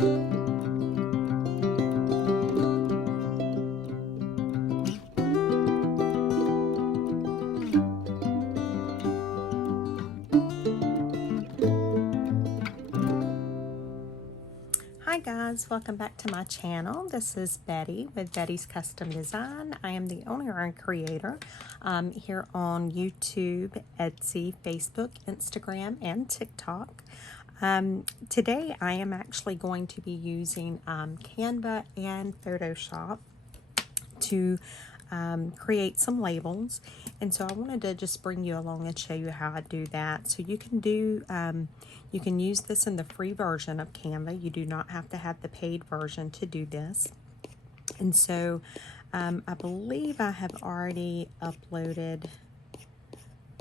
Hi guys, welcome back to my channel. This is Betty with Betty's Custom Design. I am the owner and creator here on YouTube, Etsy, Facebook, Instagram, and TikTok. Today I am actually going to be using Canva and Photoshop to create some labels, and so I wanted to just bring you along and show you how I do that. So you can use this in the free version of Canva. You do not have to have the paid version to do this. And so I believe I have already uploaded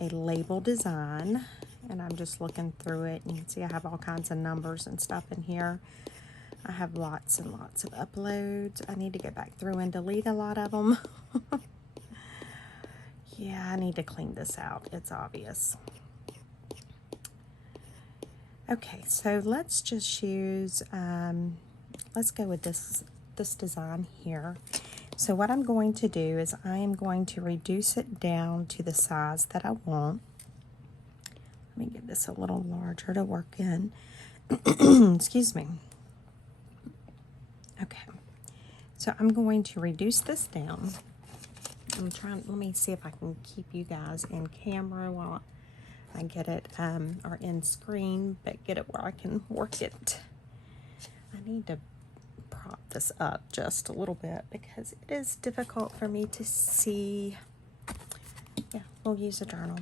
a label design, and I'm just looking through it, and you can see I have all kinds of numbers and stuff in here. I have lots and lots of uploads. I need to go back through and delete a lot of them. Yeah, I need to clean this out. It's obvious. Okay, so let's just use, let's go with this design here. So what I'm going to do is I am going to reduce it down to the size that I want. Let me get this a little larger to work in. Excuse me. Okay, so I'm going to reduce this down. Let me see if I can keep you guys in camera while I get it, or in screen, but get it where I can work it. I need to prop this up just a little bit because it is difficult for me to see. Yeah, we'll use a journal.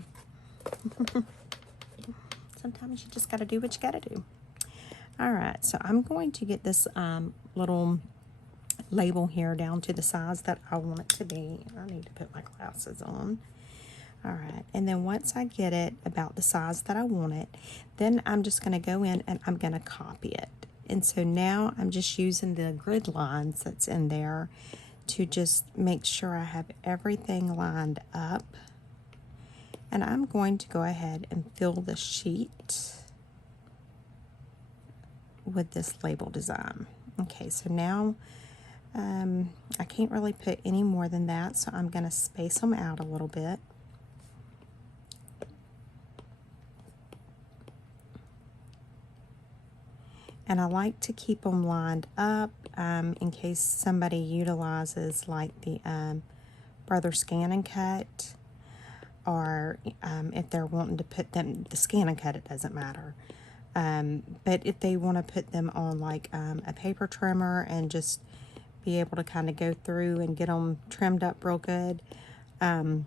Sometimes you just got to do what you got to do. All right, so I'm going to get this little label here down to the size that I want it to be. I need to put my glasses on. All right, and then once I get it about the size that I want it, then I'm just going to go in and I'm going to copy it. And so now I'm just using the grid lines that's in there to just make sure I have everything lined up. And I'm going to go ahead and fill the sheet with this label design. Okay, so now I can't really put any more than that, so I'm going to space them out a little bit. And I like to keep them lined up in case somebody utilizes like the Brother Scan and Cut, or if they're wanting to put them, the Scan and Cut, it doesn't matter. But if they want to put them on like a paper trimmer and just be able to kind of go through and get them trimmed up real good, I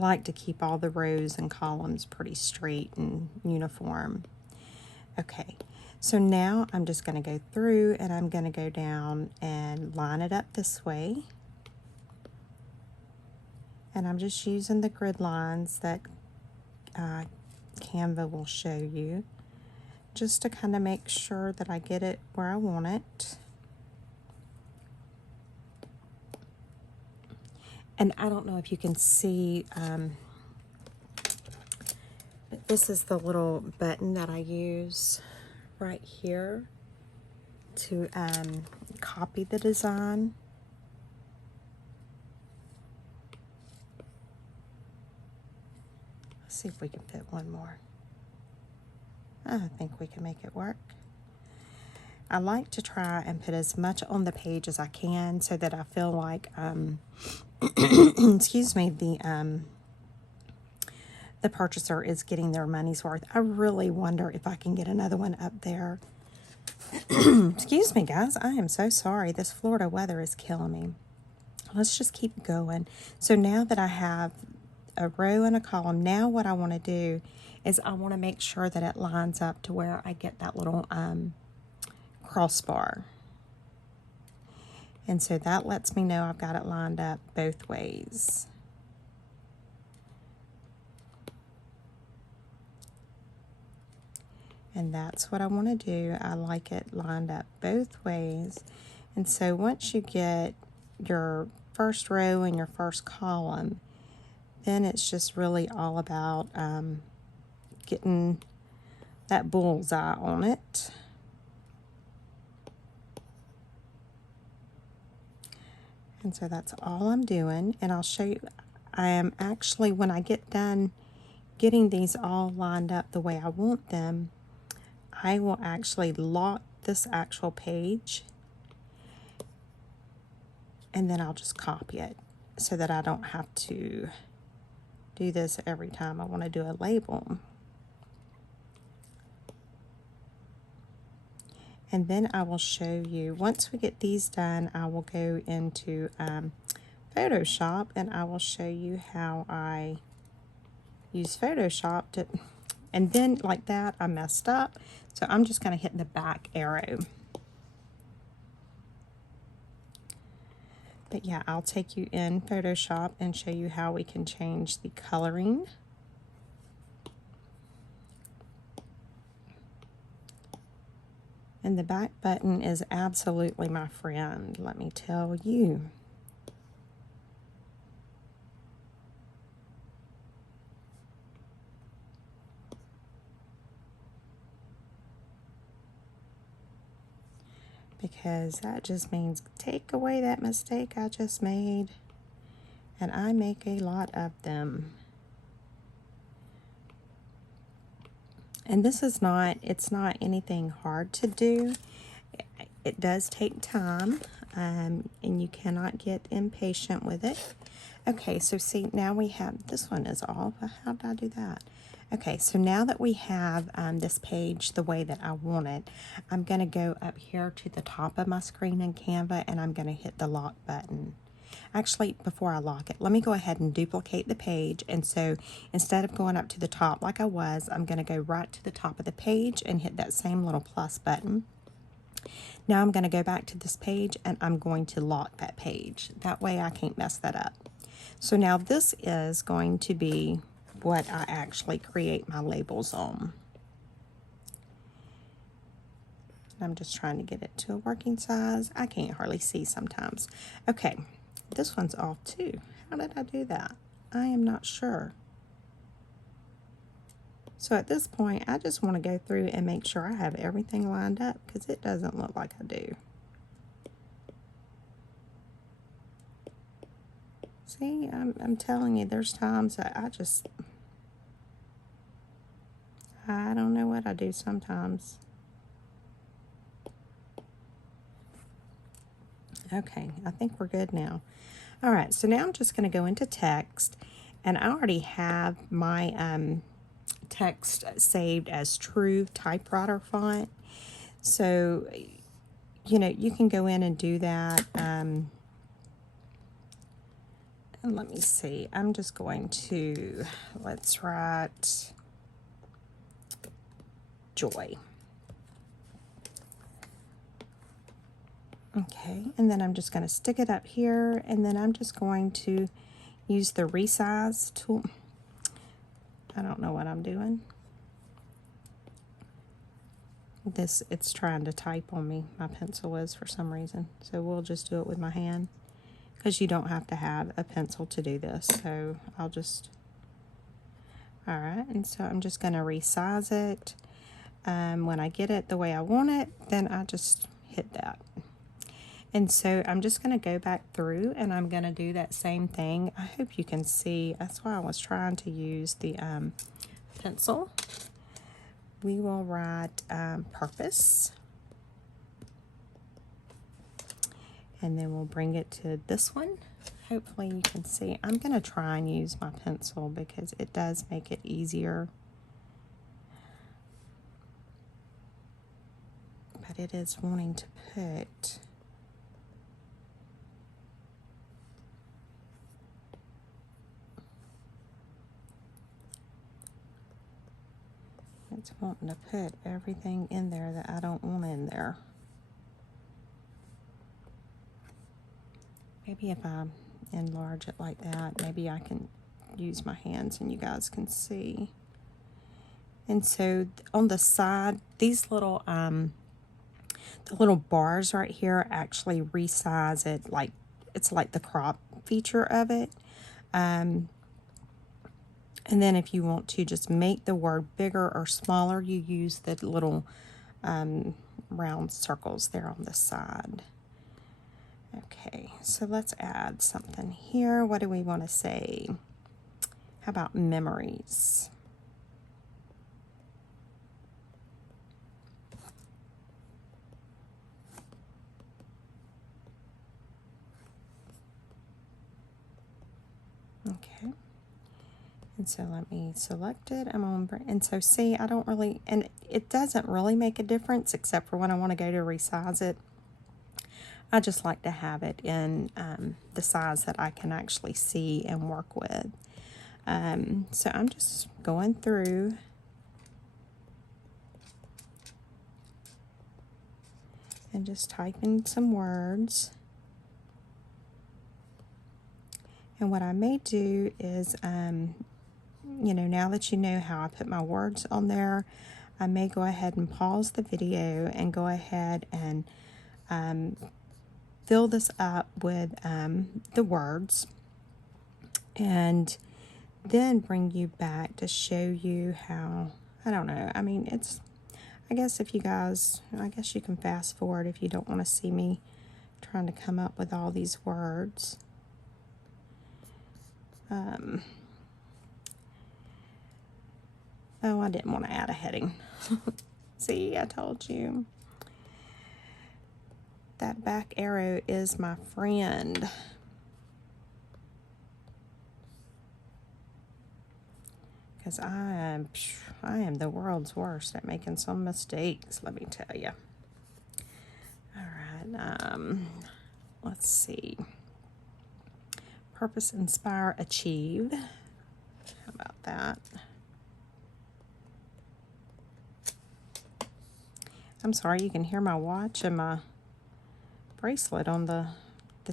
like to keep all the rows and columns pretty straight and uniform. Okay, so now I'm just going to go through and I'm going to go down and line it up this way. And I'm just using the grid lines that Canva will show you, just to kind of make sure that I get it where I want it. And I don't know if you can see, but this is the little button that I use right here to copy the design. Let's see if we can fit one more. I think we can make it work. I like to try and put as much on the page as I can so that I feel like, excuse me, the purchaser is getting their money's worth. I really wonder if I can get another one up there. Excuse me, guys. I am so sorry. This Florida weather is killing me. Let's just keep going. So now that I have a row and a column, now what I want to do is I want to make sure that it lines up to where I get that little crossbar. And so that lets me know I've got it lined up both ways. And that's what I want to do. I like it lined up both ways. And so once you get your first row and your first column, then it's just really all about getting that bullseye on it. And so that's all I'm doing, and I'll show you. I am actually, when I get done getting these all lined up the way I want them, I will actually lock this actual page, and then I'll just copy it so that I don't have to do this every time I want to do a label. And then I will show you, once we get these done, I will go into Photoshop, and I will show you how I use Photoshop to, and then like that I messed up, so I'm just going to hit the back arrow. But yeah, I'll take you in Photoshop and show you how we can change the coloring. And the back button is absolutely my friend, let me tell you. Because that just means take away that mistake I just made, and I make a lot of them. And this is not, it's not anything hard to do. It does take time, and you cannot get impatient with it. Okay, so see, now we have, this one is off. How did I do that? Okay, so now that we have this page the way that I want it, I'm going to go up here to the top of my screen in Canva, and I'm going to hit the lock button. Actually, before I lock it, let me go ahead and duplicate the page. And so instead of going up to the top like I was, I'm going to go right to the top of the page and hit that same little plus button. Now I'm going to go back to this page, and I'm going to lock that page. That way I can't mess that up. So now this is going to be what I actually create my labels on. I'm just trying to get it to a working size. I can't hardly see sometimes. Okay, this one's off too. How did I do that? I am not sure. So at this point, I just want to go through and make sure I have everything lined up, because it doesn't look like I do. See, I'm telling you, there's times that I don't know what I do sometimes. Okay, I think we're good now. All right, so now I'm just going to go into text, and I already have my text saved as true typewriter font. So, you know, you can go in and do that. And let me see, I'm just going to, let's write Joy. Okay, and then I'm just going to stick it up here, and then I'm just going to use the resize tool. I don't know what I'm doing. It's trying to type on me. My pencil is, for some reason. So we'll just do it with my hand, because you don't have to have a pencil to do this. So I'll just, all right, and so I'm just going to resize it. When I get it the way I want it, then I just hit that. And so I'm just going to go back through, and I'm going to do that same thing. I hope you can see. That's why I was trying to use the pencil. We will write purpose. And then we'll bring it to this one. Hopefully you can see. I'm going to try and use my pencil because it does make it easier. But it is wanting to put... It's wanting to put everything in there that I don't want in there. Maybe if I enlarge it like that, maybe I can use my hands and you guys can see. And so on the side, these little the little bars right here actually resize it, like it's like the crop feature of it. And then if you want to just make the word bigger or smaller, you use the little round circles there on the side. Okay, so let's add something here. What do we want to say? How about memories? Okay. And so let me select it. I'm on, and so see, I don't really, and it doesn't really make a difference except for when I want to go to resize it. I just like to have it in the size that I can actually see and work with. So I'm just going through and just typing some words. And what I may do is, you know, now that you know how I put my words on there, I may go ahead and pause the video and go ahead and fill this up with the words, and then bring you back to show you how, I don't know, I mean, it's, I guess if you guys, I guess you can fast forward if you don't want to see me trying to come up with all these words. Oh, I didn't want to add a heading. See, I told you. That back arrow is my friend. Because I am the world's worst at making some mistakes, let me tell you. All right, let's see. Purpose, inspire, achieve. How about that? I'm sorry, you can hear my watch and my bracelet on the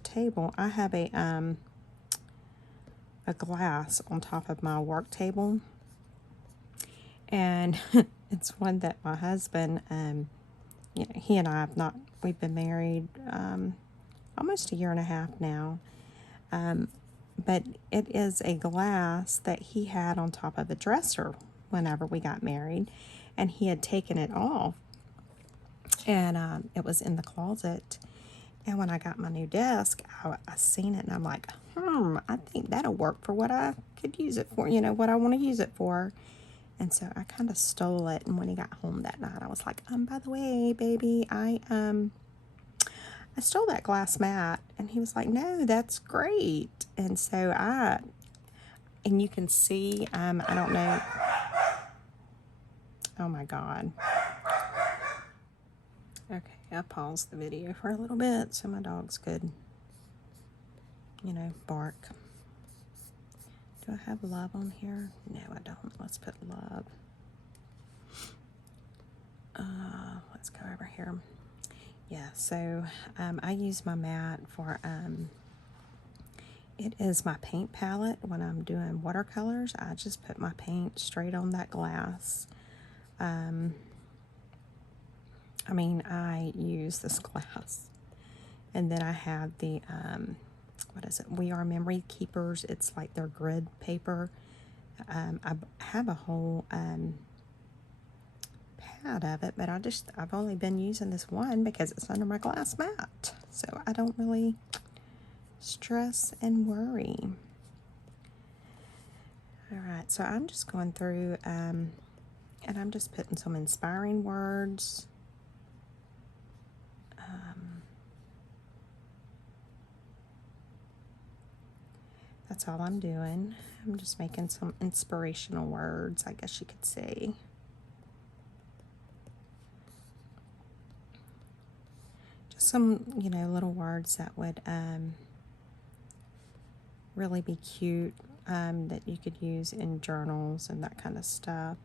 table. I have a glass on top of my work table, and it's one that my husband, you know, he and I have not, we've been married almost a year and a half now, but it is a glass that he had on top of a dresser whenever we got married, and he had taken it off, and it was in the closet. And when I got my new desk, I seen it, and I'm like, I think that'll work for what I could use it for, you know, what I want to use it for. And so I kind of stole it, and when he got home that night, I was like, by the way, baby, I stole that glass mat. And he was like, no, that's great. And so and you can see, I don't know, oh my God. Okay, I paused the video for a little bit so my dogs could, you know, bark. Do I have love on here? No, I don't. Let's put love. Let's go over here. Yeah, so I use my mat for, it is my paint palette. When I'm doing watercolors, I just put my paint straight on that glass. I mean, I use this glass. And then I have the, what is it? We Are Memory Keepers. It's like their grid paper. I have a whole pad of it, but I've only been using this one because it's under my glass mat. So I don't really stress and worry. All right, so I'm just going through, and I'm just putting some inspiring words. That's all I'm doing. I'm just making some inspirational words, I guess you could say. Just some, you know, little words that would really be cute, that you could use in journals and that kind of stuff.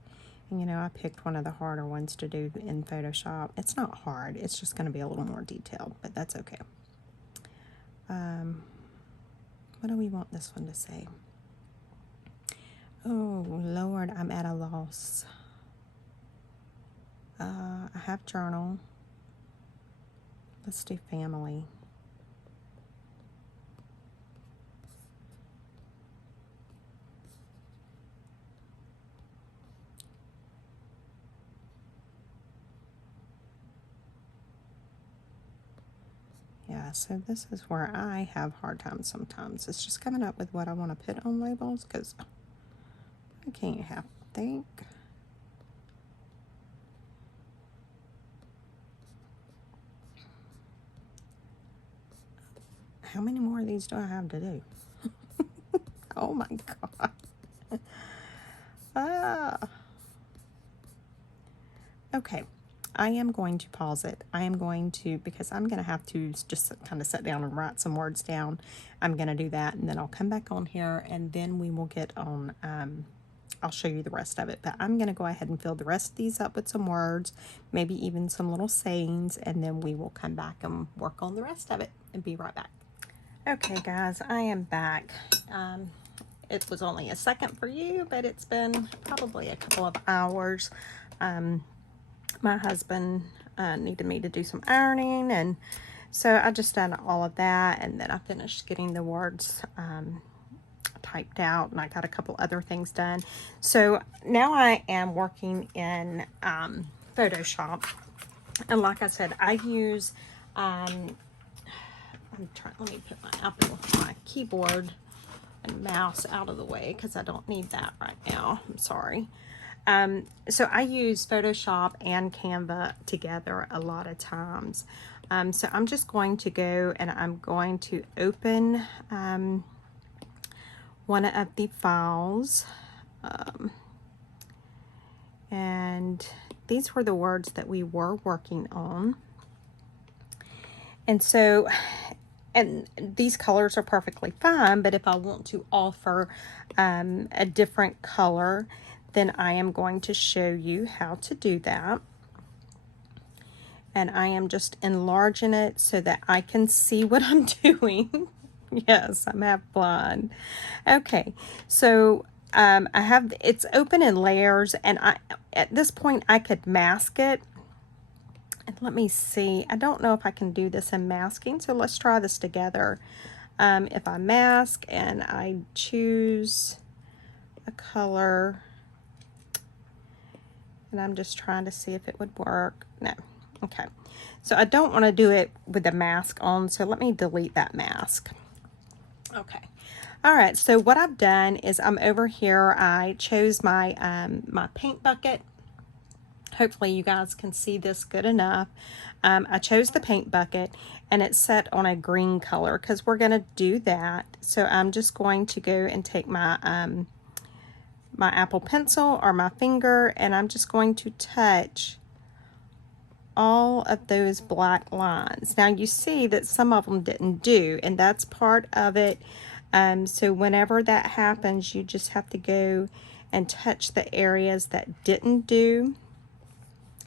And, you know, I picked one of the harder ones to do in Photoshop. It's not hard. It's just going to be a little more detailed, but that's okay. What do we want this one to say? Oh, Lord, I'm at a loss. I have journal. Let's do family. Yeah, Yeah, so this is where I have hard time sometimes. It's just coming up with what I want to put on labels because I can't half think. How many more of these do I have to do? Oh my God. Ah. Okay, I am going to pause it. I am going to, because I'm going to have to just kind of sit down and write some words down. I'm going to do that, and then I'll come back on here, and then we will get on, I'll show you the rest of it. But I'm going to go ahead and fill the rest of these up with some words, maybe even some little sayings, and then we will come back and work on the rest of it and be right back. Okay, guys, I am back. It was only a second for you, but it's been probably a couple of hours. My husband needed me to do some ironing, and so I just done all of that, and then I finished getting the words typed out, and I got a couple other things done. So now I am working in Photoshop, and like I said, I use let me put my keyboard and mouse out of the way because I don't need that right now. I'm sorry. So I use Photoshop and Canva together a lot of times. So I'm just going to go and I'm going to open one of the files. And these were the words that we were working on. And so, and these colors are perfectly fine, but if I want to offer a different color, then I am going to show you how to do that. And I am just enlarging it so that I can see what I'm doing. Yes, I'm half blind. Okay, so I have, it's open in layers, and at this point I could mask it. And let me see, I don't know if I can do this in masking, so let's try this together. If I mask and I choose a color, and I'm just trying to see if it would work. No. Okay. So I don't want to do it with the mask on, so let me delete that mask. Okay. All right. So what I've done is I'm over here. I chose my my paint bucket. Hopefully you guys can see this good enough. I chose the paint bucket, and it's set on a green color because we're going to do that. So I'm just going to go and take my my Apple Pencil or my finger, and I'm just going to touch all of those black lines. Now you see that some of them didn't do, and that's part of it. So whenever that happens, you just have to go and touch the areas that didn't do.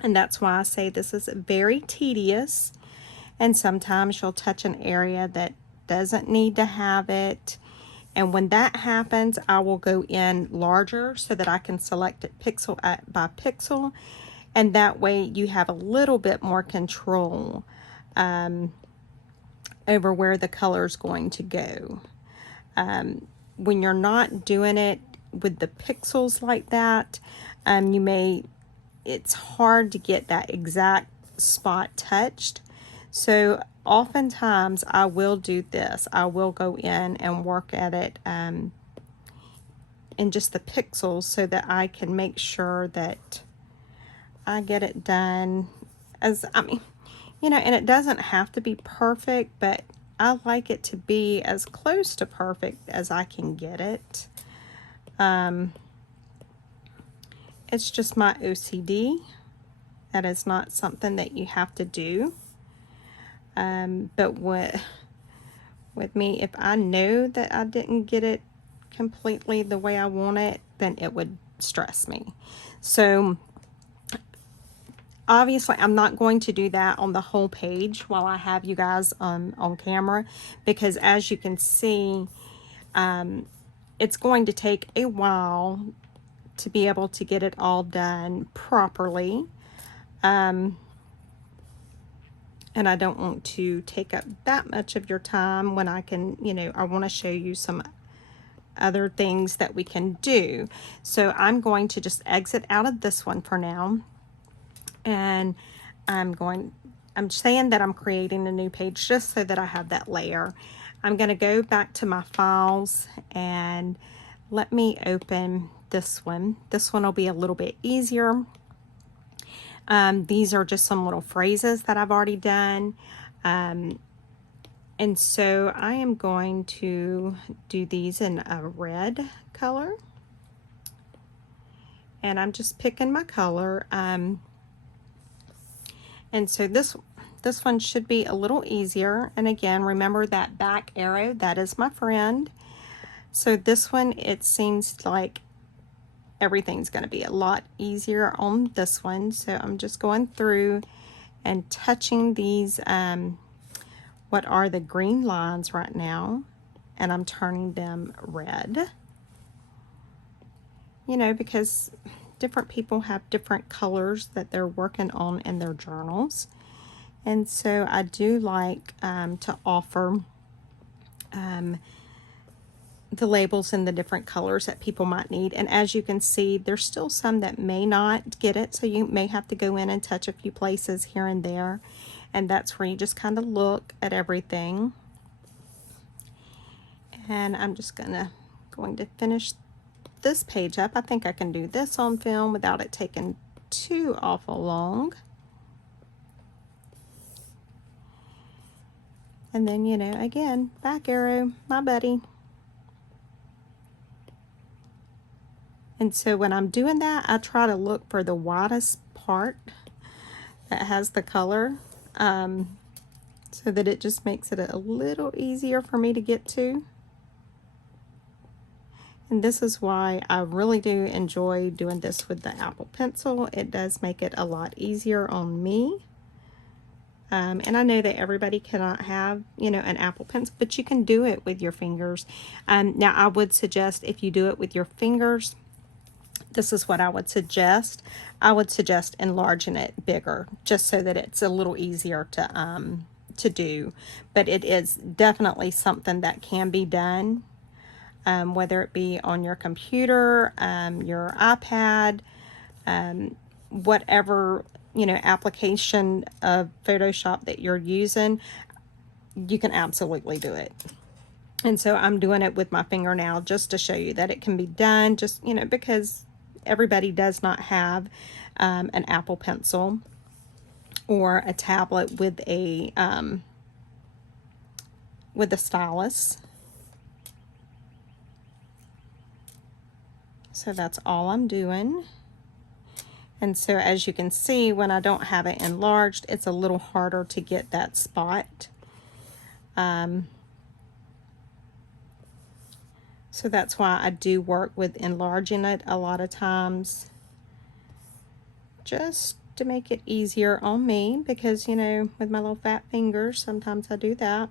And that's why I say this is very tedious. And sometimes you'll touch an area that doesn't need to have it. And when that happens, I will go in larger so that I can select it pixel by pixel. And that way you have a little bit more control over where the color is going to go. When you're not doing it with the pixels like that, it's hard to get that exact spot touched. So oftentimes I will do this. I will go in and work at it in just the pixels so that I can make sure that I get it done as, you know, and it doesn't have to be perfect, but I like it to be as close to perfect as I can get it. It's just my OCD. That is not something that you have to do. But with me, if I know that I didn't get it completely the way I want it, then it would stress me. So obviously I'm not going to do that on the whole page while I have you guys on camera, because as you can see, it's going to take a while to be able to get it all done properly. And I don't want to take up that much of your time when I can, you know, I want to show you some other things that we can do. So I'm going to just exit out of this one for now. And I'm going I'm saying that I'm creating a new page just so that I have that layer. I'm going to go back to my files and let me open this one. This one will be a little bit easier. These are just some little phrases that I've already done. And so I am going to do these in a red color. And I'm just picking my color. And so this one should be a little easier. And again, remember that back arrow, that is my friend. So this one, it seems like everything's going to be a lot easier on this one. So I'm just going through and touching these, what are the green lines right now, and I'm turning them red. You know, because different people have different colors that they're working on in their journals. And so I do like to offer the labels in the different colors that people might need. And as you can see, there's still some that may not get it, so you may have to go in and touch a few places here and there. And that's where you just kind of look at everything. And I'm just going to finish this page up. I think I can do this on film without it taking too awful long. And then, you know, again, back arrow, my buddy. And so when I'm doing that, I try to look for the widest part that has the color, so that it just makes it a little easier for me to get to. And this is why I really do enjoy doing this with the Apple Pencil. It does make it a lot easier on me. And I know that everybody cannot have, you know, an Apple Pencil, but you can do it with your fingers. Now, I would suggest if you do it with your fingers, this is what I would suggest. I would suggest enlarging it bigger, just so that it's a little easier to do. But it is definitely something that can be done, whether it be on your computer, your iPad, whatever, you know, application of Photoshop that you're using, you can absolutely do it. And so I'm doing it with my finger now just to show you that it can be done, just, you know, because everybody does not have an Apple Pencil or a tablet with a stylus. So that's all I'm doing. And so as you can see, when I don't have it enlarged, it's a little harder to get that spot. So that's why I do work with enlarging it a lot of times, just to make it easier on me, because, you know, with my little fat fingers, sometimes I do that.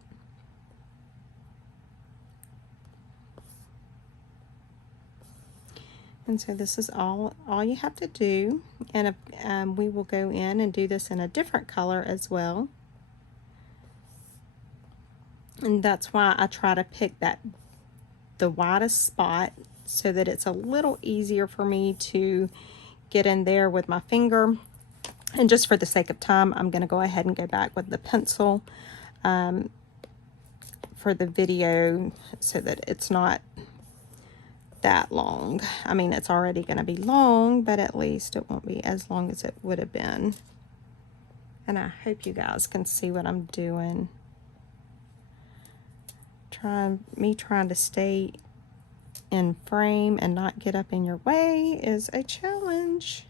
And so this is all you have to do. And we will go in and do this in a different color as well. And that's why I try to pick the widest spot, so that it's a little easier for me to get in there with my finger. And just for the sake of time, I'm going to go ahead and go back with the pencil for the video, so that it's not that long. I mean, it's already going to be long, but at least it won't be as long as it would have been. And I hope you guys can see what I'm doing. Trying to stay in frame and not get up in your way is a challenge,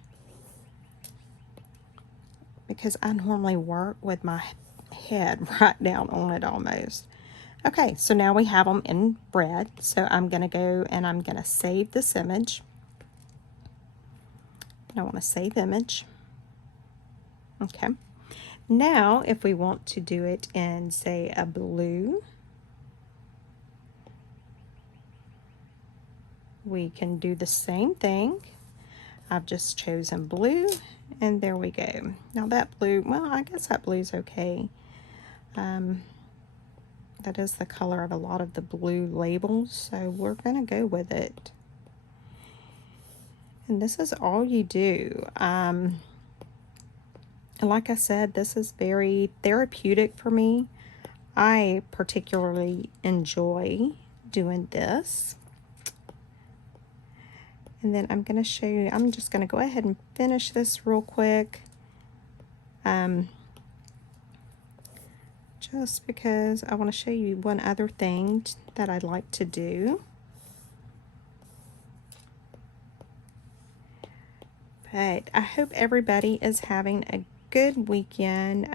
because I normally work with my head right down on it almost. Okay, so now we have them in red. So I'm going to go and I'm going to save this image. And I want to save image. Okay. Now, if we want to do it in, say, a blue, we can do the same thing. I've just chosen blue, and there we go. Now that blue, well, I guess that blue's okay. That is the color of a lot of the blue labels, so we're going to go with it. And this is all you do. like I said, this is very therapeutic for me. I particularly enjoy doing this. And then I'm going to show you, I'm just going to go ahead and finish this real quick. Just because I want to show you one other thing that I'd like to do. But I hope everybody is having a good weekend.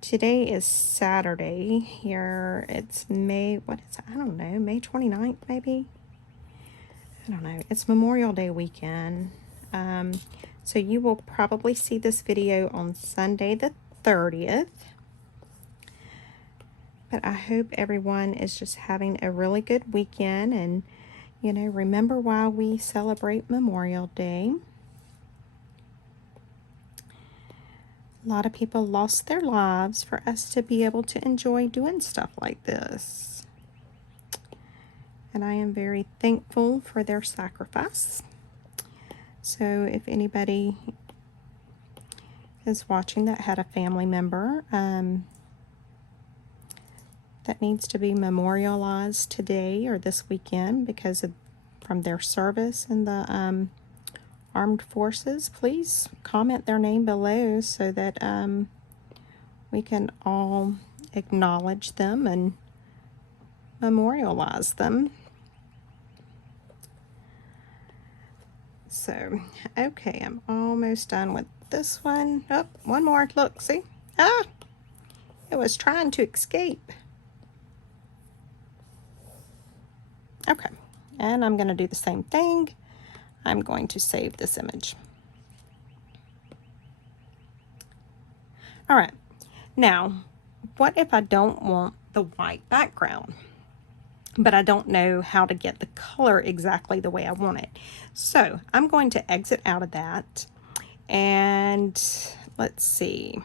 Today is Saturday here. It's May, what is it? I don't know, May 29th maybe? I don't know. It's Memorial Day weekend. So you will probably see this video on Sunday the 30th. But I hope everyone is just having a really good weekend, and you know, remember why we celebrate Memorial Day. A lot of people lost their lives for us to be able to enjoy doing stuff like this. And I am very thankful for their sacrifice. So if anybody is watching that had a family member that needs to be memorialized today or this weekend because of from their service in the armed forces, please comment their name below so that we can all acknowledge them and memorialize them. So, okay, I'm almost done with this one. Oh, one more. Look, see? Ah! It was trying to escape. Okay, and I'm going to do the same thing. I'm going to save this image. All right, now, what if I don't want the white background, but I don't know how to get the color exactly the way I want it? So I'm going to exit out of that, and let's see.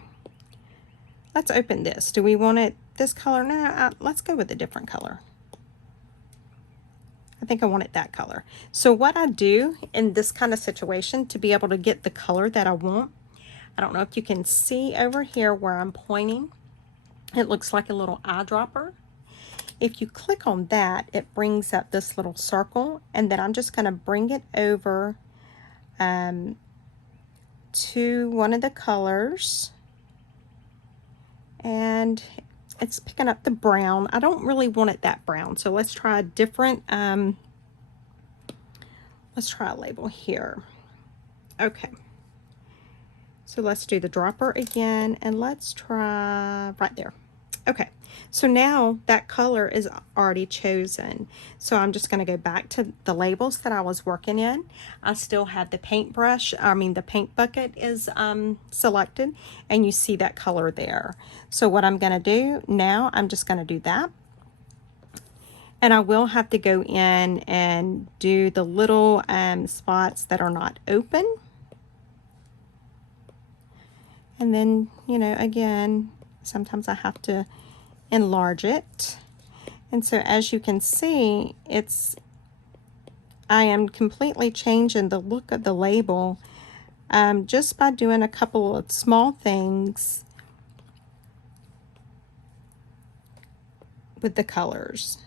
Let's open this. Do we want it this color? No, let's go with a different color. I think I want it that color. So what I do in this kind of situation to be able to get the color that I want, I don't know if you can see over here where I'm pointing. It looks like a little eyedropper. If you click on that, it brings up this little circle, and then I'm just going to bring it over to one of the colors, and it's picking up the brown. I don't really want it that brown, so let's try a different, let's try a label here. Okay, so let's do the dropper again, and let's try right there. Okay, so now that color is already chosen. So I'm just going to go back to the labels that I was working in. I still have the paintbrush, the paint bucket is selected, and you see that color there. So what I'm going to do now, I'm just going to do that. And I will have to go in and do the little spots that are not open. And then, you know, again, sometimes I have to enlarge it. And so as you can see, I am completely changing the look of the label just by doing a couple of small things with the colors.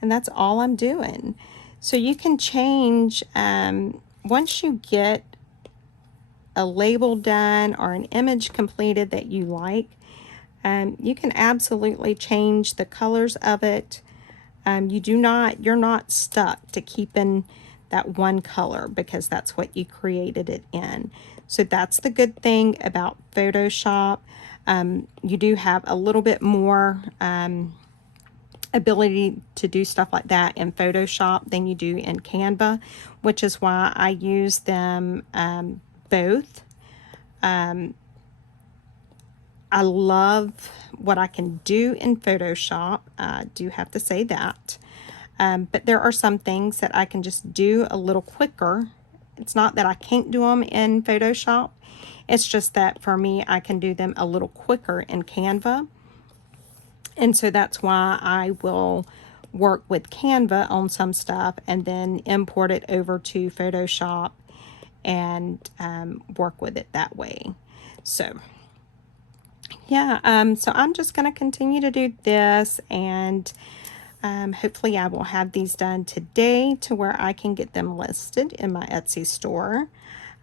And that's all I'm doing. So you can change, once you get a label done or an image completed that you like, you can absolutely change the colors of it. You're not stuck to keeping that one color because that's what you created it in. So that's the good thing about Photoshop. You do have a little bit more ability to do stuff like that in Photoshop than you do in Canva, which is why I use them both. I love what I can do in Photoshop. I do have to say that. But there are some things that I can just do a little quicker. It's not that I can't do them in Photoshop. It's just that for me, I can do them a little quicker in Canva. And so that's why I will work with Canva on some stuff and then import it over to Photoshop and work with it that way. So yeah, so I'm just going to continue to do this, and hopefully I will have these done today to where I can get them listed in my Etsy store.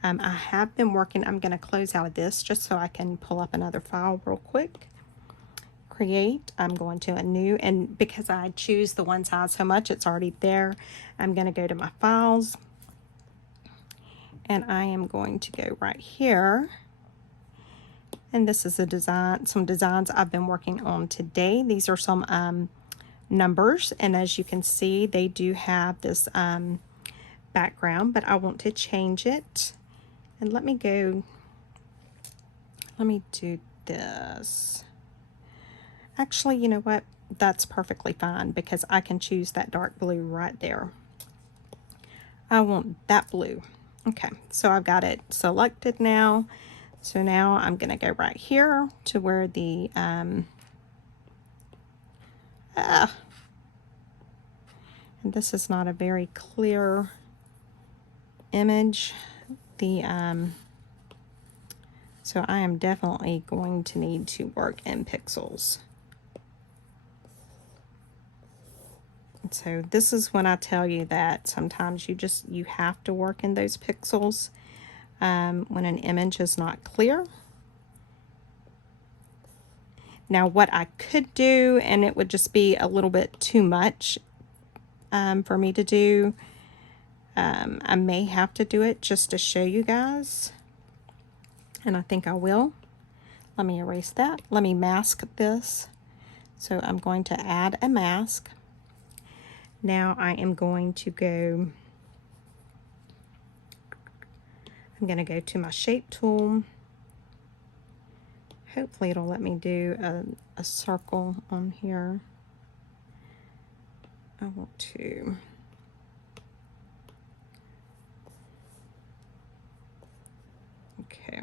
I have been working, I'm going to close out of this just so I can pull up another file real quick. Create, I'm going to a new, and because I choose the one size so much, it's already there. I'm going to go to my files, and I am going to go right here. And this is a design, some designs I've been working on today. These are some numbers, and as you can see, they do have this background, but I want to change it. And let me do this. Actually, you know what? That's perfectly fine because I can choose that dark blue right there. I want that blue. Okay, so I've got it selected now. So now I'm going to go right here to where the, and this is not a very clear image. So I am definitely going to need to work in pixels. So this is when I tell you that sometimes you have to work in those pixels when an image is not clear. Now what I could do, and it would just be a little bit too much for me to do, I may have to do it just to show you guys, and I think I will. Let me erase that. Let me mask this. So I'm going to add a mask. Now I am going to go, I'm going to go to my shape tool. Hopefully it'll let me do a circle on here. I want to, okay,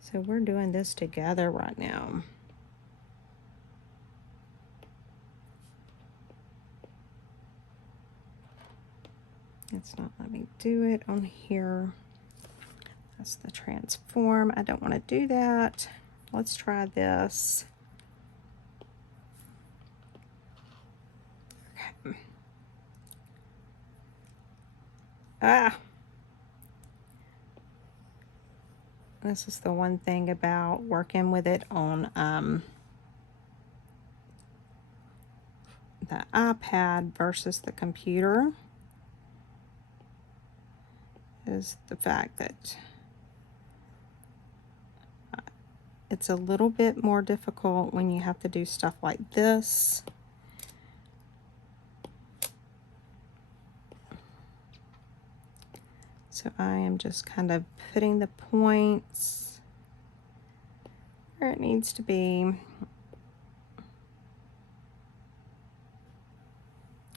so we're doing this together right now. It's not letting me do it on here. That's the transform. I don't want to do that. Let's try this. Okay. This is the one thing about working with it on the iPad versus the computer, is the fact that it's a little bit more difficult when you have to do stuff like this. So I am just kind of putting the points where it needs to be.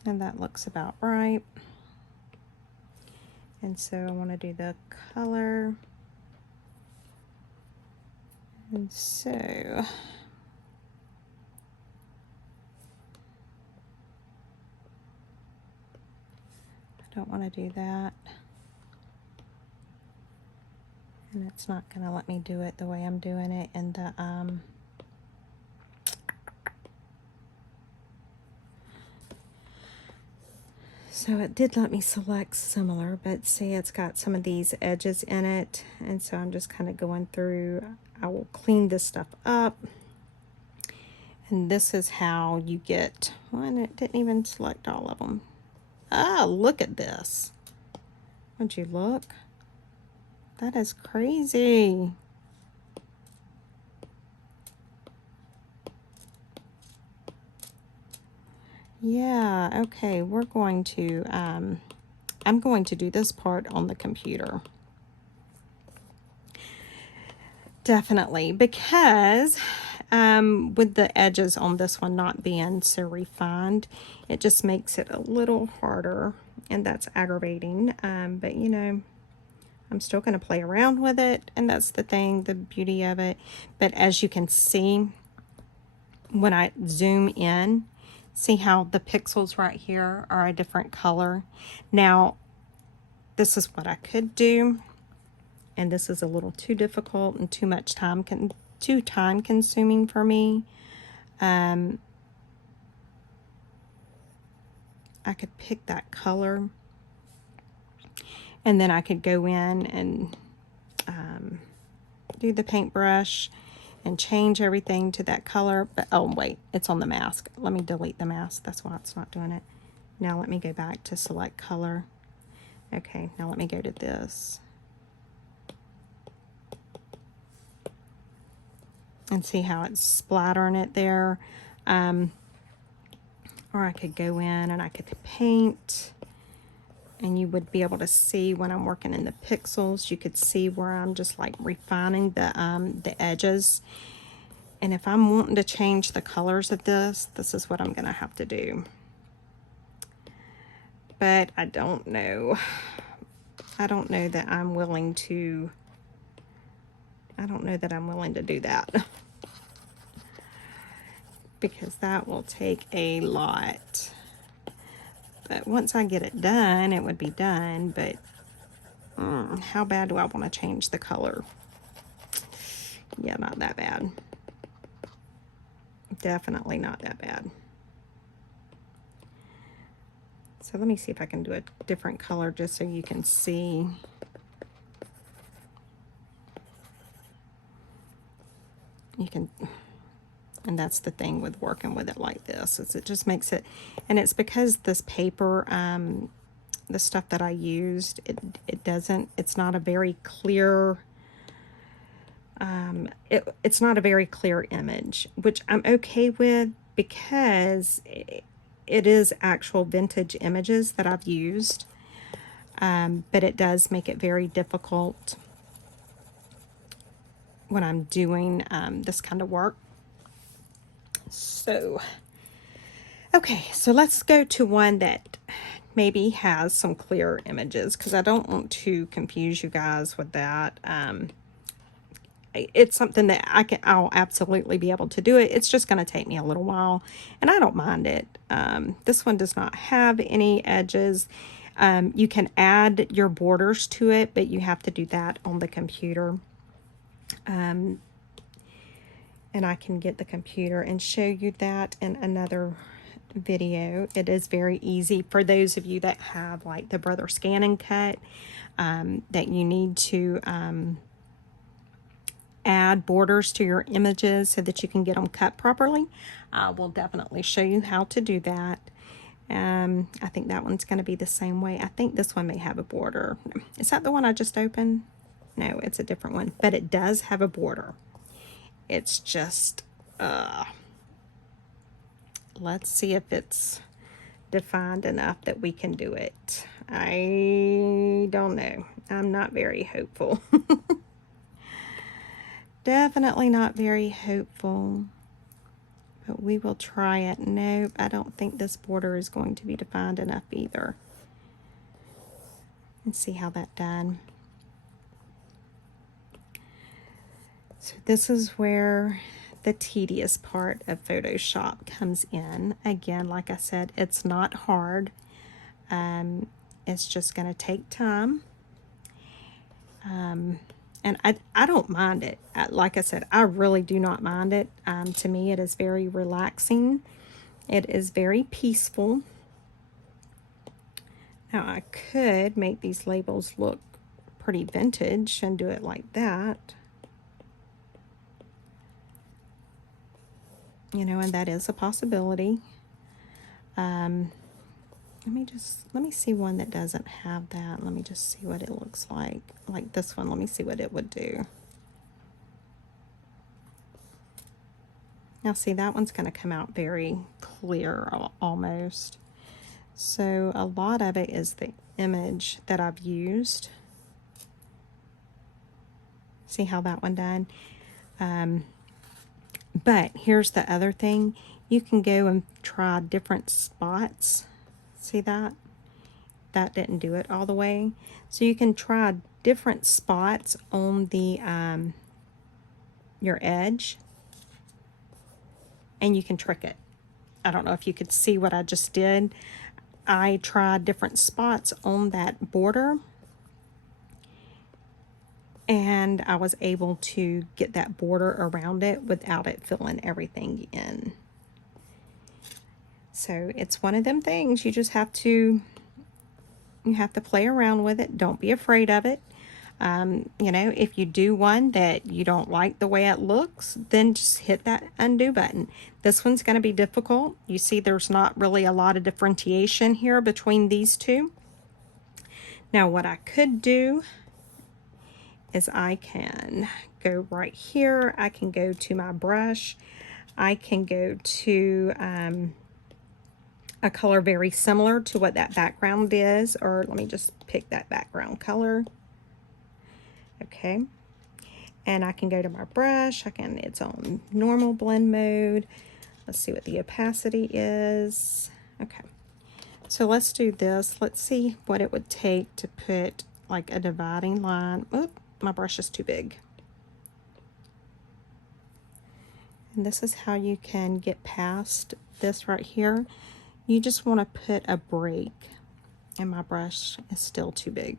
And that looks about right. And so I want to do the color. And so I don't want to do that. And it's not going to let me do it the way I'm doing it in the so it did let me select similar, but see, it's got some of these edges in it, and so I'm just kind of going through. I will clean this stuff up, and this is how you get, well, and it didn't even select all of them. Ah, look at this. Would you look? That is crazy. Yeah, okay, we're going to, I'm going to do this part on the computer. Definitely, because with the edges on this one not being so refined, it just makes it a little harder, and that's aggravating. But you know, I'm still going to play around with it, and that's the thing, the beauty of it. But as you can see, when I zoom in, see how the pixels right here are a different color. Now, this is what I could do, and this is a little too difficult and too much too time consuming for me. I could pick that color, and then I could go in and do the paintbrush and change everything to that color. But oh wait, it's on the mask. Let me delete the mask. That's why it's not doing it. Now let me go back to select color. Okay, now let me go to this and see how it's splattering it there. Or I could go in and I could paint, and you would be able to see when I'm working in the pixels, you could see where I'm just like refining the edges. And if I'm wanting to change the colors of this is what I'm gonna have to do. But I don't know. I don't know that I'm willing to do that. Because that will take a lot. But once I get it done, it would be done. But how bad do I want to change the color? Yeah, not that bad. Definitely not that bad. So let me see if I can do a different color just so you can see. You can... And that's the thing with working with it like this, is it just makes it, and it's because this paper, the stuff that I used, it's not a very clear, it's not a very clear image, which I'm okay with because it is actual vintage images that I've used, but it does make it very difficult when I'm doing this kind of work. So, okay, so let's go to one that maybe has some clear images, because I don't want to confuse you guys with that. It's something that I'll absolutely be able to do it. It's just going to take me a little while, and I don't mind it. This one does not have any edges. You can add your borders to it, but you have to do that on the computer. And I can get the computer and show you that in another video. It is very easy for those of you that have like the Brother Scan and Cut, that you need to add borders to your images so that you can get them cut properly. I will definitely show you how to do that. I think that one's going to be the same way. I think this one may have a border. Is that the one I just opened? No, it's a different one, but it does have a border. It's just, let's see if it's defined enough that we can do it. I don't know. I'm not very hopeful. Definitely not very hopeful. But we will try it. Nope, I don't think this border is going to be defined enough either. Let's see how that done. So this is where the tedious part of Photoshop comes in. Again, like I said, it's not hard. It's just going to take time. And I don't mind it. Like I said, I really do not mind it. To me, it is very relaxing. It is very peaceful. Now, I could make these labels look pretty vintage and do it like that. You know, and that is a possibility. Let me see one that doesn't have that. Let me just see what it looks like. Like this one, let me see what it would do. Now see, that one's going to come out very clear almost. So a lot of it is the image that I've used. See how that one done? But here's the other thing. You can go and try different spots. See that? That didn't do it all the way. So you can try different spots on the your edge, and you can trick it. I don't know if you could see what I just did. I tried different spots on that border, and I was able to get that border around it without it filling everything in. So it's one of them things you just have to play around with it. Don't be afraid of it. You know, if you do one that you don't like the way it looks, then just hit that undo button. This one's going to be difficult. You see there's not really a lot of differentiation here between these two. Now what I could do is I can go right here. I can go to my brush. I can go to a color very similar to what that background is, or let me just pick that background color. Okay, and I can go to my brush. It's on normal blend mode. Let's see what the opacity is. Okay, so let's do this. Let's see what it would take to put like a dividing line. Oop, my brush is too big. And this is how you can get past this right here. You just want to put a break, and my brush is still too big.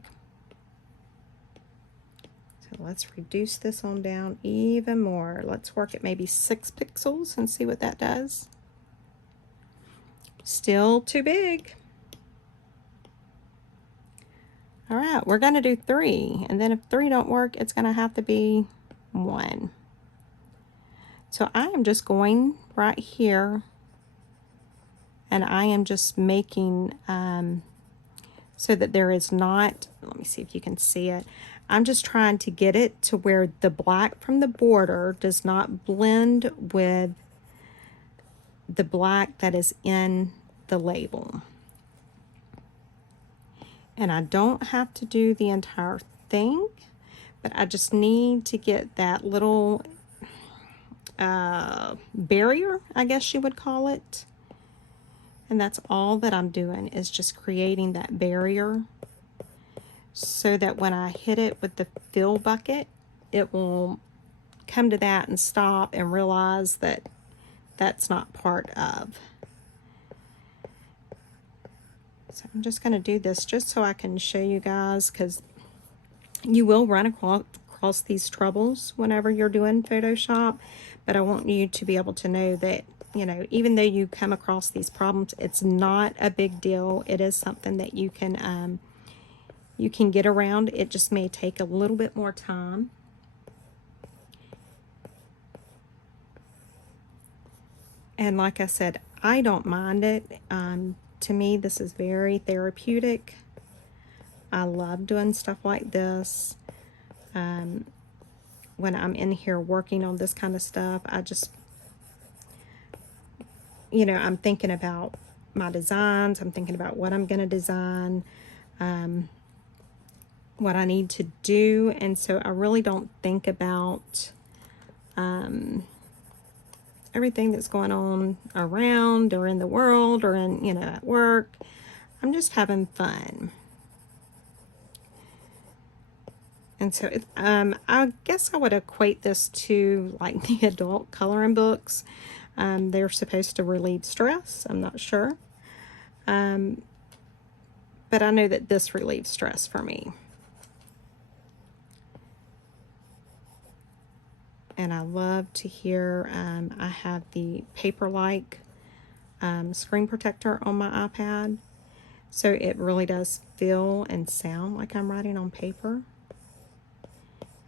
So let's reduce this on down even more. Let's work at maybe 6 pixels and see what that does. Still too big. All right, we're going to do 3, and then if 3 don't work, it's going to have to be 1. So I am just going right here, and I am just making so that there is not, let me see if you can see it. I'm just trying to get it to where the black from the border does not blend with the black that is in the label. And I don't have to do the entire thing, but I just need to get that little barrier, I guess you would call it. And that's all that I'm doing, is just creating that barrier so that when I hit it with the fill bucket, it will come to that and stop and realize that that's not part of. So I'm just going to do this just so I can show you guys, because you will run across these troubles whenever you're doing Photoshop, but I want you to be able to know that, you know, even though you come across these problems, it's not a big deal. It is something that you can get around. It just may take a little bit more time. And like I said, I don't mind it. To me, this is very therapeutic. I love doing stuff like this. When I'm in here working on this kind of stuff, I just, you know, I'm thinking about my designs. I'm thinking about what I'm going to design, what I need to do. And so I really don't think about everything that's going on around or in the world or in, you know, at work. I'm just having fun. And so I guess I would equate this to like the adult coloring books. They're supposed to relieve stress. I'm not sure. But I know that this relieves stress for me. And I love to hear, I have the paper-like screen protector on my iPad. So it really does feel and sound like I'm writing on paper.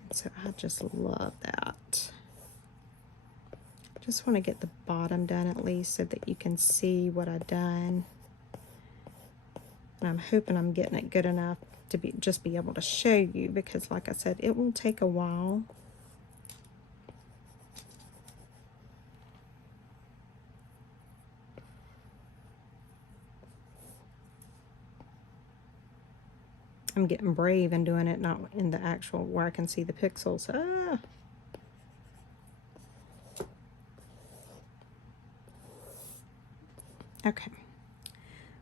And so I just love that. Just want to get the bottom done at least so that you can see what I've done. And I'm hoping I'm getting it good enough to just be able to show you, because like I said, it will take a while. I'm getting brave and doing it not in the actual where I can see the pixels. Ah. Okay,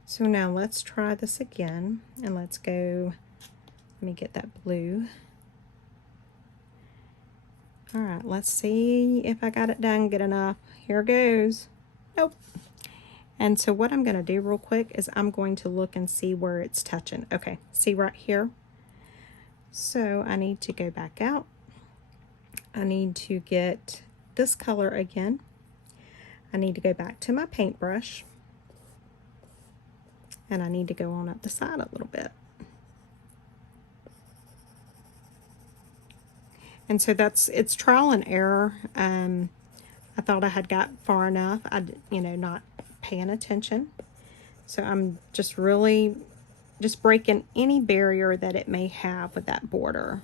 so now let's try this again, and let's go, let me get that blue. All right, let's see if I got it done good enough. Here goes. Nope. And so what I'm going to do real quick is I'm going to look and see where it's touching. Okay, see right here? So I need to go back out. I need to get this color again. I need to go back to my paintbrush, and I need to go on up the side a little bit. And so it's trial and error. I thought I had got far enough. Not paying attention. So I'm just really breaking any barrier that it may have with that border.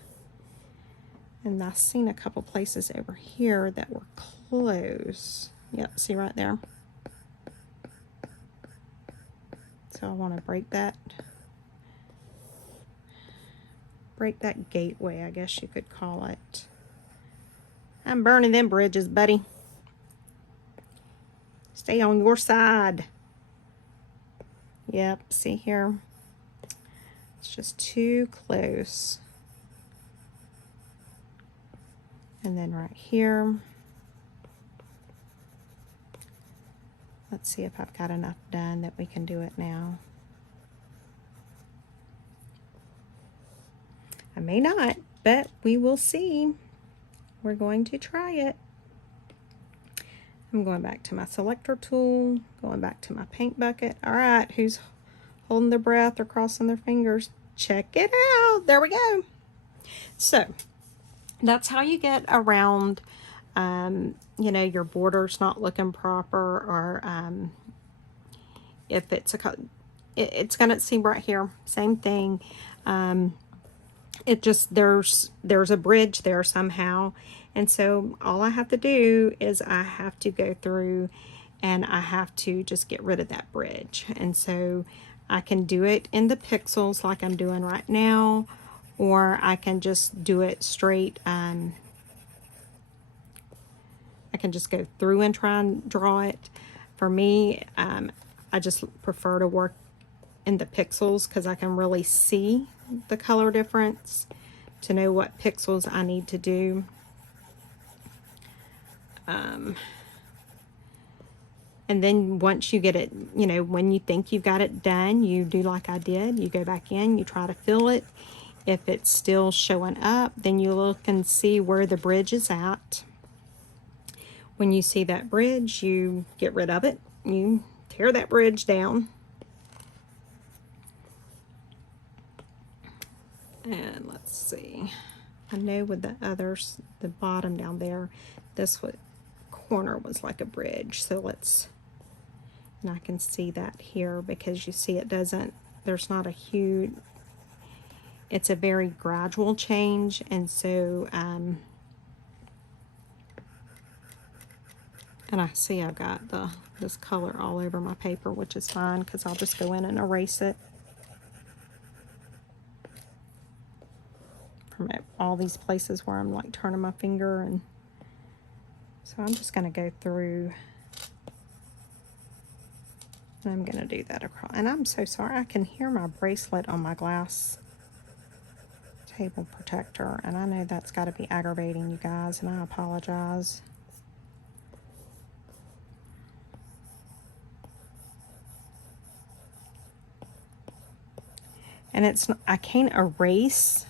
And I've seen a couple places over here that were close. Yep, see right there. So I want to break that gateway, I guess you could call it. I'm burning them bridges, buddy. Stay on your side. Yep, see here? It's just too close. And then right here. Let's see if I've got enough done that we can do it now. I may not, but we will see. We're going to try it. I'm going back to my selector tool, going back to my paint bucket. All right, who's holding their breath or crossing their fingers? Check it out. There we go. So that's how you get around, your border's not looking proper, or if it's it's going to seem right here, same thing. It just, there's a bridge there somehow. And so all I have to do is I have to go through and I have to just get rid of that bridge. And so I can do it in the pixels like I'm doing right now, or I can just do it straight. I can just go through and try and draw it. For me, I just prefer to work in the pixels because I can really see the color difference to know what pixels I need to do. And then once you get it, when you think you've got it done, you do like I did. You go back in, you try to fill it. If it's still showing up, then you look and see where the bridge is at. When you see that bridge, you get rid of it. You tear that bridge down. And let's see. I know with the others, the bottom down there, this corner was like a bridge. So and I can see that here because you see there's not a huge, it's a very gradual change. And so, and I see I've got this color all over my paper, which is fine because I'll just go in and erase it from all these places where I'm like turning my finger. And so I'm just going to go through and I'm going to do that across. And I'm so sorry, I can hear my bracelet on my glass table protector, and I know that's got to be aggravating you guys, and I apologize. And I can't erase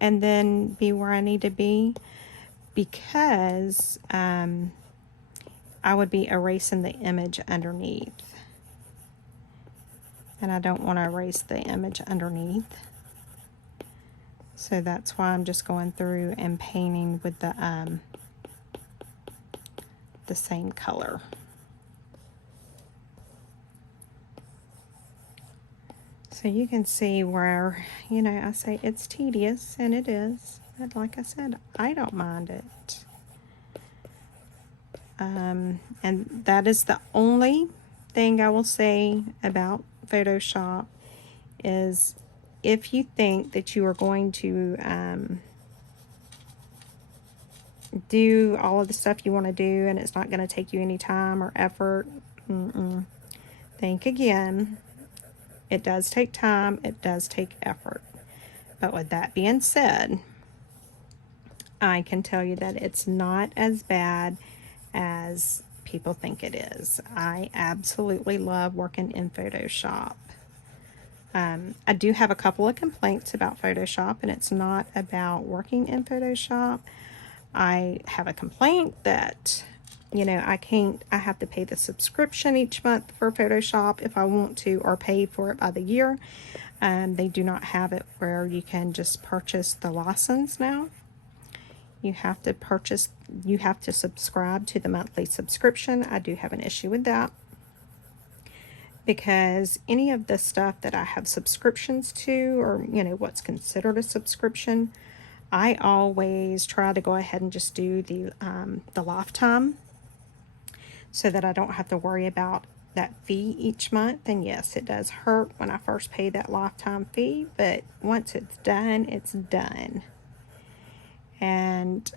and then be where I need to be because I would be erasing the image underneath. And I don't want to erase the image underneath. So that's why I'm just going through and painting with the same color. So you can see where, I say it's tedious, and it is. But like I said, I don't mind it. And that is the only thing I will say about Photoshop is if you think that you are going to do all of the stuff you want to do and it's not going to take you any time or effort, think again. It does take time, it does take effort. But with that being said, I can tell you that it's not as bad as people think it is. I absolutely love working in Photoshop. I do have a couple of complaints about Photoshop, and it's not about working in Photoshop. I have a complaint that, you know, I have to pay the subscription each month for Photoshop if I want to, or pay for it by the year. They do not have it where you can just purchase the license now. You have to subscribe to the monthly subscription. I do have an issue with that, because any of the stuff that I have subscriptions to, or, you know, what's considered a subscription, I always try to go ahead and just do the lifetime, so that I don't have to worry about that fee each month. And yes, it does hurt when I first pay that lifetime fee, but once it's done, it's done. And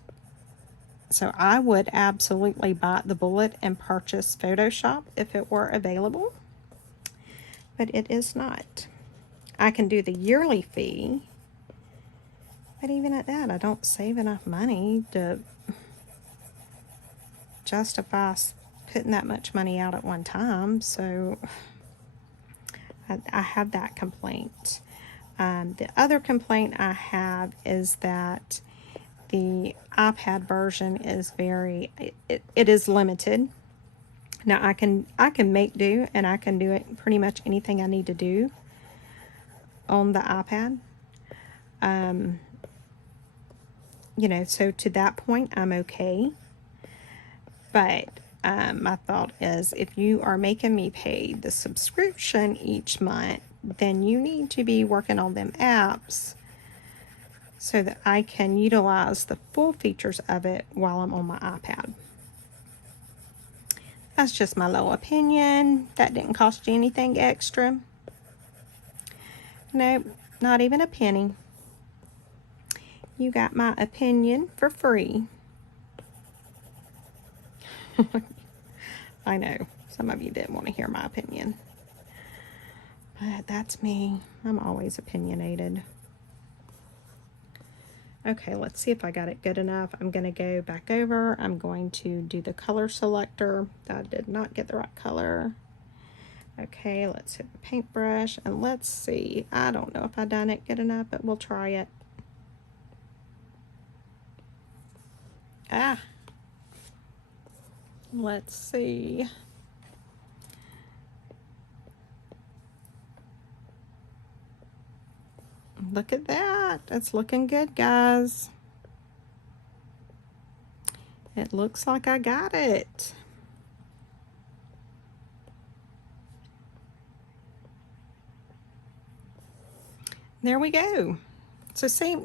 so I would absolutely bite the bullet and purchase Photoshop if it were available, but it is not. I can do the yearly fee, but even at that, I don't save enough money to justify putting that much money out at one time. So I have that complaint. The other complaint I have is that the iPad version is it is limited. Now I can make do, and I can do it pretty much anything I need to do on the iPad. You know, so to that point, I'm okay. But my thought is, if you are making me pay the subscription each month, then you need to be working on them apps so that I can utilize the full features of it while I'm on my iPad. That's just my little opinion. That didn't cost you anything extra. Nope, not even a penny. You got my opinion for free. I know, some of you didn't want to hear my opinion, but that's me. I'm always opinionated. Okay, let's see if I got it good enough. I'm going to go back over. I'm going to do the color selector. I did not get the right color. Okay, let's hit the paintbrush, and let's see. I don't know if I done it good enough, but we'll try it. Let's see. Look at that. It's looking good, guys. It looks like I got it. There we go. So see,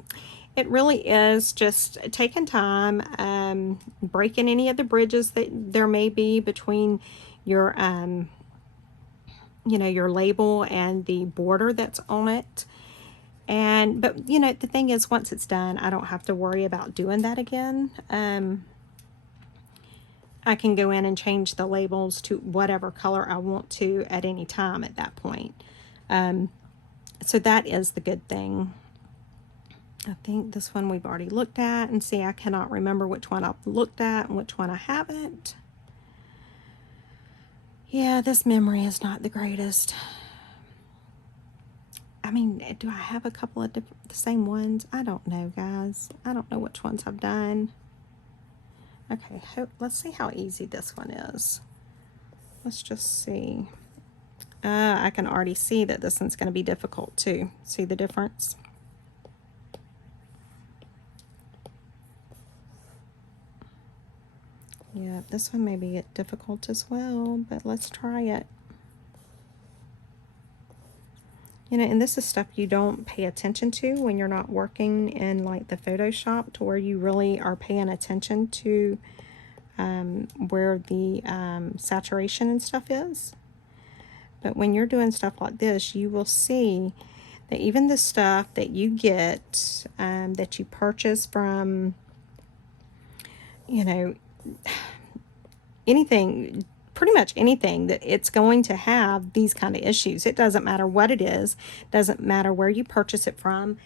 it really is just taking time, breaking any of the bridges that there may be between your, you know, your label and the border that's on it. But you know, the thing is, once it's done, I don't have to worry about doing that again. I can go in and change the labels to whatever color I want to at any time at that point. So that is the good thing. I think this one we've already looked at, and see, I cannot remember which one I've looked at and which one I haven't. Yeah, this memory is not the greatest. I mean, do I have a couple of the same ones? I don't know, guys. I don't know which ones I've done. Okay, let's see how easy this one is. Let's just see. I can already see that this one's going to be difficult too. See the difference? Yeah, this one may be difficult as well, but let's try it. You know, and this is stuff you don't pay attention to when you're not working in like the Photoshop, to where you really are paying attention to where the saturation and stuff is. But when you're doing stuff like this, you will see that even the stuff that you get, that you purchase from, you know, anything, pretty much anything, that it's going to have these kind of issues. It doesn't matter what it is, doesn't matter where you purchase it from,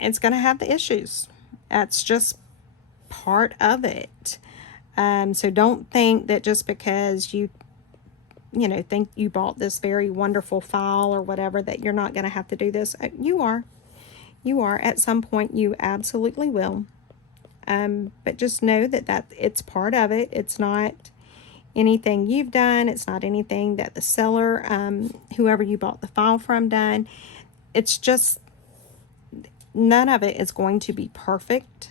it's going to have the issues. That's just part of it. So don't think that just because you you know, think you bought this very wonderful file or whatever, that you're not going to have to do this. You are. You are. At some point, you absolutely will. But just know that it's part of it. It's not anything you've done. It's not anything that the seller, whoever you bought the file from, done. It's just, none of it is going to be perfect.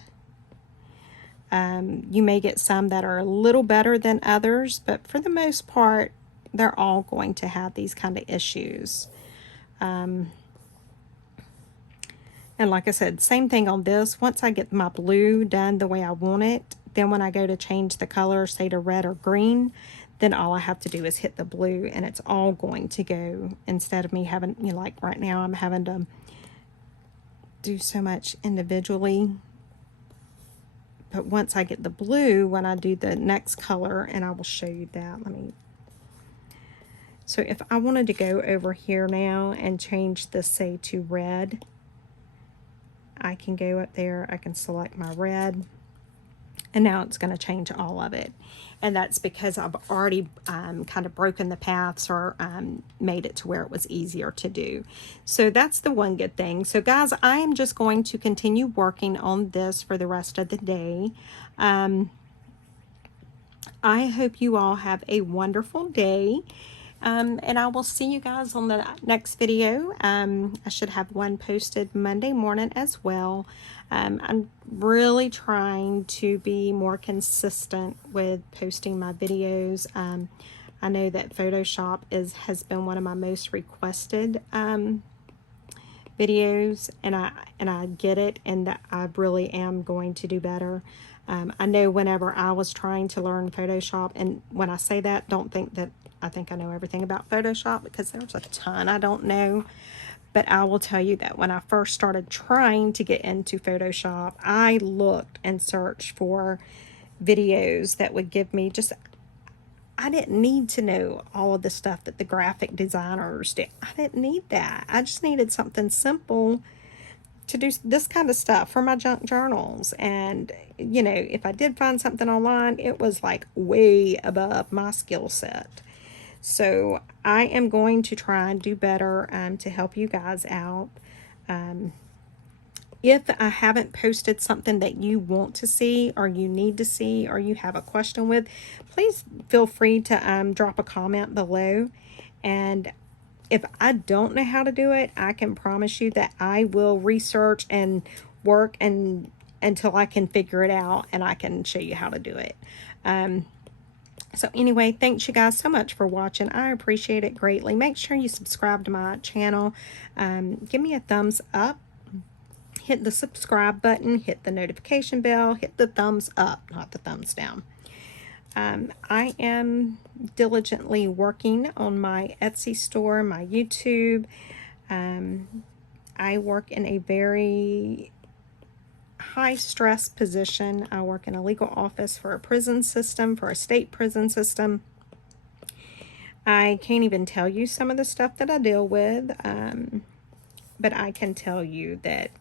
You may get some that are a little better than others, but for the most part, they're all going to have these kind of issues. And like I said, same thing on this. Once I get my blue done the way I want it, then when I go to change the color, say to red or green, then all I have to do is hit the blue and it's all going to go, instead of me having, you know, like right now I'm having to do so much individually. But once I get the blue, when I do the next color, and I will show you that, so if I wanted to go over here now and change this, say, to red, I can go up there, I can select my red, and now it's going to change all of it. And that's because I've already kind of broken the paths, or made it to where it was easier to do. So that's the one good thing. So guys, I am just going to continue working on this for the rest of the day. I hope you all have a wonderful day. And I will see you guys on the next video. I should have one posted Monday morning as well. I'm really trying to be more consistent with posting my videos. I know that Photoshop has been one of my most requested videos, and I get it, and that I really am going to do better. I know whenever I was trying to learn Photoshop, and when I say that, don't think that I think I know everything about Photoshop, because there's a ton I don't know. But I will tell you that when I first started trying to get into Photoshop, I looked and searched for videos that would give me just, I didn't need to know all of the stuff that the graphic designers did. I didn't need that. I just needed something simple to do this kind of stuff for my junk journals. And, you know, if I did find something online, it was like way above my skill set. So I am going to try and do better to help you guys out. If I haven't posted something that you want to see, or you need to see, or you have a question with, please feel free to drop a comment below. And if I don't know how to do it, I can promise you that I will research and work until I can figure it out, and I can show you how to do it. So anyway, thanks you guys so much for watching. I appreciate it greatly. Make sure you subscribe to my channel. Give me a thumbs up. Hit the subscribe button. Hit the notification bell. Hit the thumbs up, not the thumbs down. I am diligently working on my Etsy store, my YouTube. I work in a very high stress position. I work in a legal office for a prison system, for a state prison system. I can't even tell you some of the stuff that I deal with, but I can tell you that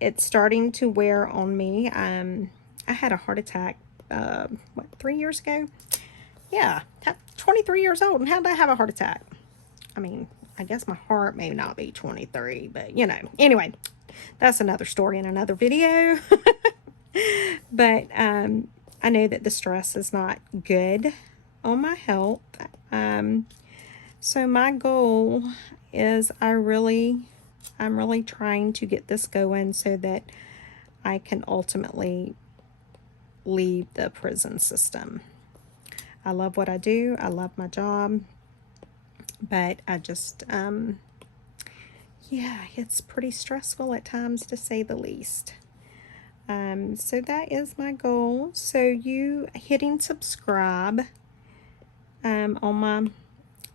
it's starting to wear on me. I had a heart attack, 3 years ago? Yeah, 23 years old, and how did I have a heart attack? I mean, I guess my heart may not be 23, but you know, anyway, that's another story in another video. But I know that the stress is not good on my health. So my goal is I'm really trying to get this going so that I can ultimately leave the prison system. I love what I do. I love my job. But I just, yeah, it's pretty stressful at times, to say the least. So that is my goal. So you hitting subscribe on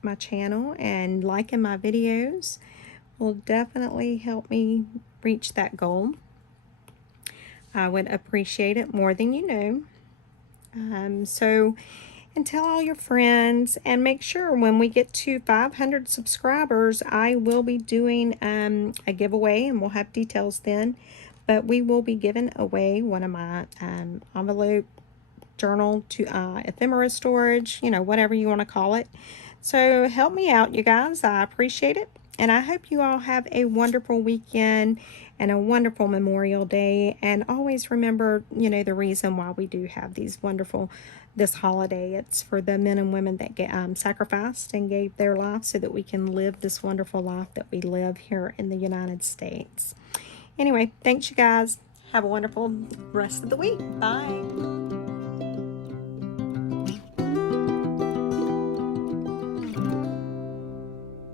my channel and liking my videos will definitely help me reach that goal. I would appreciate it more than you know. And tell all your friends, and make sure when we get to 500 subscribers, I will be doing a giveaway, and we'll have details then. But we will be giving away one of my envelope journal to ephemera storage, you know, whatever you want to call it. So help me out, you guys. I appreciate it. And I hope you all have a wonderful weekend and a wonderful Memorial Day. And always remember, you know, the reason why we do have this holiday. It's for the men and women that get sacrificed and gave their life so that we can live this wonderful life that we live here in the United States. Anyway, thanks you guys. Have a wonderful rest of the week. Bye.